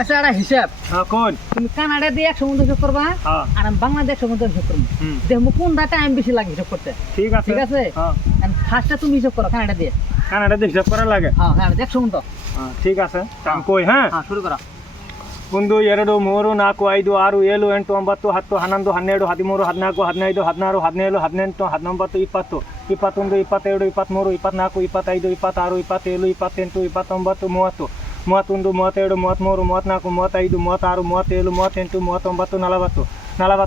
আচ্ছা একটা হিসাব হ্যাঁ কোন তুমি কানাডা দিয়ে 100 মতো হিসাব করবা হ্যাঁ আর আমি বাংলাদেশ 100 মতো হিসাব করবো দেখবো কোনটা টাইম বেশি লাগে হিসাব করতে ঠিক আছে ঠিক আছে হ্যাঁ ফার্স্টে তুমি হিসাব করো কানাডা দিয়ে কানাডাতে হিসাব করা লাগে হ্যাঁ হ্যাঁ 100 মতো হ্যাঁ ঠিক আছে আমি কই হ্যাঁ হ্যাঁ শুরু করো 1 2 3 4 5 6 7 8 9 10 11 12 13 14 15 16 17 18 19 20 21 22 23 24 25 26 27 28 29 30 31 32 33 34 35 36 37 38 39 40 41 42 43 44 45 46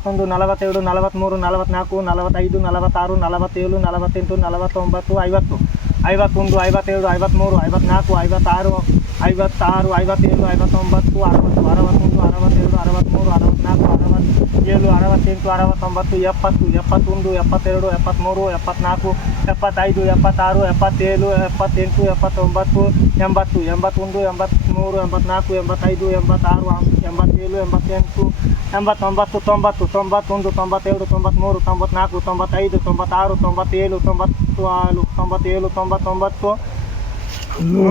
47 48 49 50 51 57 53 54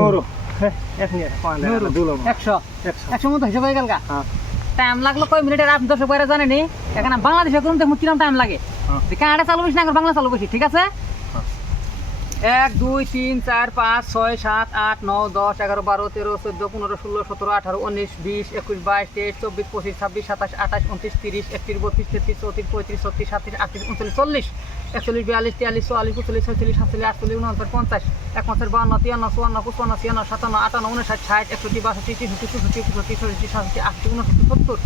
55 56 57 মতো হিসাব হয়ে গেল টাইম লাগলো কয় মিনিটের আপনি দর্শক বাইরে জানেনি এখানে বাংলাদেশে কোন দেখুন কিরকম টাইম লাগে কানাডা চালু বেশি না বাংলা চালু বেশি ঠিক আছে 1 2 3 4 5 6 7 8 9 10 11 12 13 14 15 16 17 18 19 20 21 22 23 24 25 26 27 28 29 30 31 32 33 34 35 36 37 38 39 40 41 42 43 44 45 46 47 48 49 50 51 52 53 54 55 56 57 58 59 60 61 62 63 64 65 66 67 68 69 70 71 72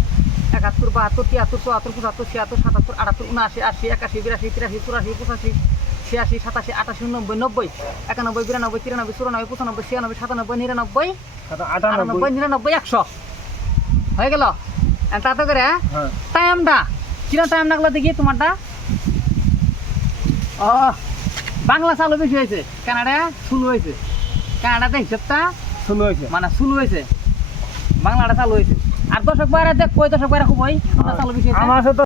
73 74 75 76 77 78 79 80 81 82 83 84 85 86 87 88 89 90 91 92 93 94 95 96 97 98 99 100 হয়ে গেল তাতে করে টাইমটা কিরকম টাইম লাগলো দেখি তোমারটা ও বাংলা চালু বেশি হয়েছে কানাডা শুরু হয়েছে কানাডাতে হিসাবটা শুরু হয়েছে মানে শুরু হয়েছে বাংলাটা চালু হয়েছে আর দর্শক বাইরে দেখ কই দর্শক বাইরে খুব চালু বেশি হয়েছে আমার সাথে